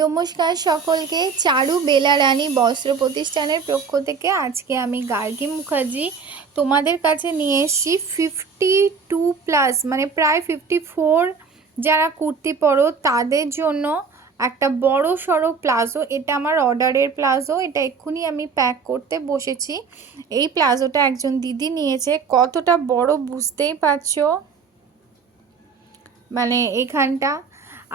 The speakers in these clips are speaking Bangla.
নমস্কার সকলকে। চারু বেলা রানী বস্ত্র প্রতিষ্ঠানের পক্ষ থেকে আজকে আমি গার্গী মুখার্জি তোমাদের কাছে নিয়ে এসেছি 52+ মানে প্রায় 54 যারা কুর্তি পরো তাদের জন্য একটা বড় সড়ো প্লাজো। এটা আমার অর্ডারের প্লাজো, এটা এক্ষুনি আমি প্যাক করতে বসেছি। এই প্লাজোটা একজন দিদি নিয়েছে, কতটা বড় বুঝতেই পারছো, মানে এইখানটা।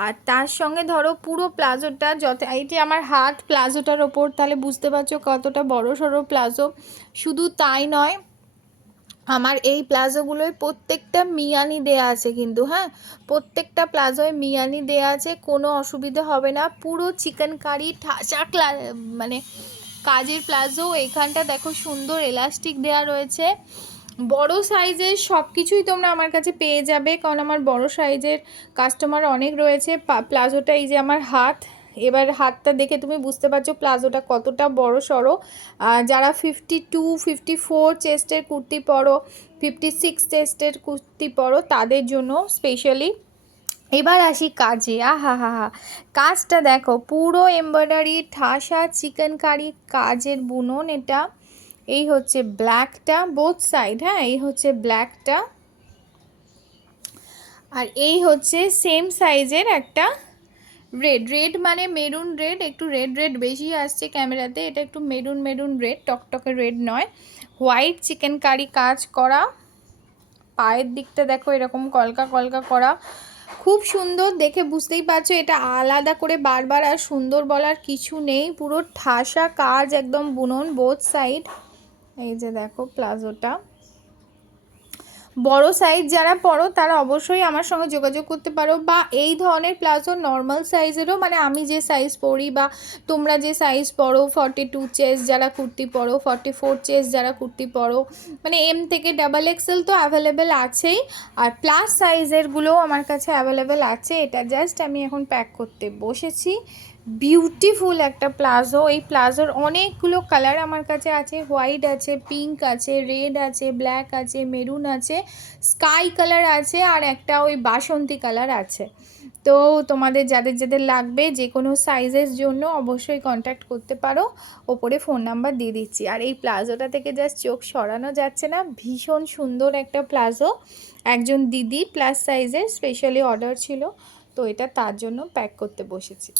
আর তার সঙ্গে ধরো পুরো প্লাজোটা এইটি আমার হাত প্লাজোটার ওপর, তাহলে বুঝতে পারছো কতটা বড় সড়ো প্লাজো। শুধু তাই নয়, আমার এই প্লাজোগুলোয় প্রত্যেকটা মিয়ানি দেয়া আছে কিন্তু, হ্যাঁ, প্রত্যেকটা প্লাজোয় মিয়ানি দেয়া আছে, কোনো অসুবিধা হবে না। পুরো চিকেন কারি ঠাসা মানে কাজের প্লাজো। এখানটা দেখো সুন্দর এলাস্টিক দেয়া রয়েছে। বড় সাইজের সব কিছুই তোমরা আমার কাছে পেয়ে যাবে, কারণ আমার বড় সাইজের কাস্টমার অনেক রয়েছে। প্লাজোটা এই যে আমার হাত, এবার হাতটা দেখে তুমি বুঝতে পারছো প্লাজোটা কতটা বড় সড়ো। যারা 52, 54 চেস্টের কুর্তি পরো, 56 চেস্টের কুর্তি পরো তাদের জন্য স্পেশালি। এবার আসি কাজে। আহা হা হা, কাজটা দেখো, পুরো এমব্রয়ডারি ঠাসা চিকেন কারি কাজের বুনন। এটা এই হচ্ছে ব্ল্যাকটা, বোথ সাইড, হ্যাঁ, এই হচ্ছে ব্ল্যাকটা, আর এই হচ্ছে সেম সাইজের একটা রেড মানে মেরুন রেড, একটু রেড বেশি আসছে ক্যামেরাতে, এটা একটু মেরুন রেড, টকটকে রেড নয়, হোয়াইট চিকেন কারি কাজ করা। পায়ের দিকটা দেখো এরকম কলকা কলকা করা, খুব সুন্দর, দেখে বুঝতেই পারছো। এটা আলাদা করে বারবার আর সুন্দর বলার কিছু নেই, পুরো ঠাসা কাজ একদম বুনন বোথ সাইড। এই যে দেখো প্লাজোটা। বড় সাইজ যারা পরো তারা অবশ্যই আমার সঙ্গে যোগাযোগ করতে পারো, বা এই ধরনের প্লাজো নর্মাল সাইজেরও, মানে আমি যে সাইজ পরি বা তোমরা যে সাইজ পরো, 42 চেস্ট যারা কুর্তি পরো, 44 চেস্ট যারা কুর্তি পরো, মানে এম থেকে XXL তো অ্যাভেলেবেল আছেই, আর প্লাস সাইজেরগুলোও আমার কাছে অ্যাভেলেবেল আছে। এটা জাস্ট আমি এখন প্যাক করতে বসেছি। বিউটিফুল একটা প্লাজো। এই প্লাজোর অনেকগুলো কালার আমার কাছে আছে, হোয়াইট আছে, পিঙ্ক আছে, রেড আছে, ব্ল্যাক আছে, মেরুন আছে, স্কাই কালার আছে, আর একটা ওই বাসন্তী কালার আছে। তো তোমাদের যাদের যাদের লাগবে যে কোনো সাইজের জন্য অবশ্যই কন্ট্যাক্ট করতে পারো, ওপরে ফোন নাম্বার দিয়ে দিচ্ছি। আর এই প্লাজোটা থেকে জাস্ট চোখ সরানো যাচ্ছে না, ভীষণ সুন্দর একটা প্লাজো। একজন দিদি প্লাস সাইজের স্পেশালি অর্ডার ছিল, তো এটা তার জন্য প্যাক করতে বসেছি।